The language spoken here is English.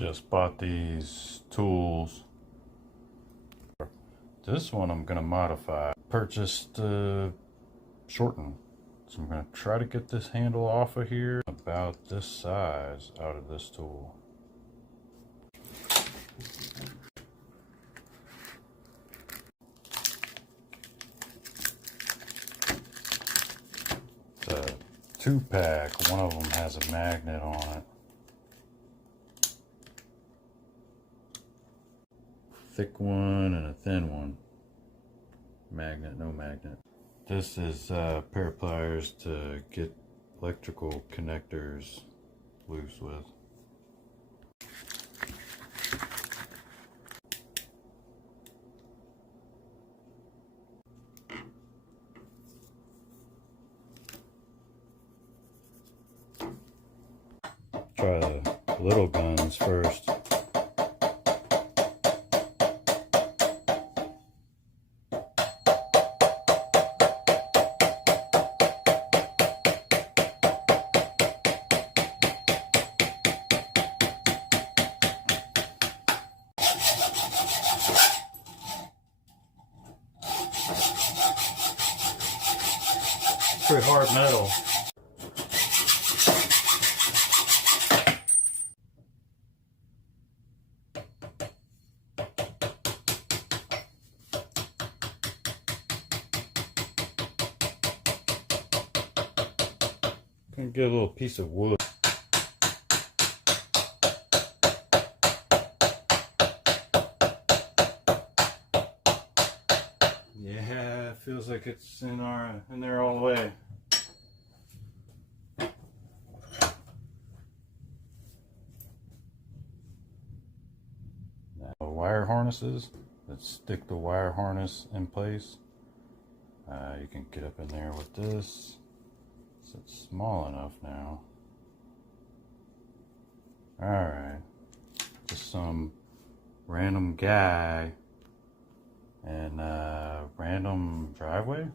Just bought these tools. This one I'm gonna modify. Purchased shorten. So I'm gonna try to get this handle off of here about this size out of this tool. It's a 2-pack. One of them has a magnet on it. Thick one and a thin one. Magnet, no magnet. This is a pair of pliers to get electrical connectors loose with. Try the little guns first. Pretty hard metal. Gonna get a little piece of wood. Yeah, it feels like it's in there all the way. Now, wire harnesses that stick the wire harness in place. You can get up in there with this. So it's small enough now. Alright. Just some random guy and random driveway.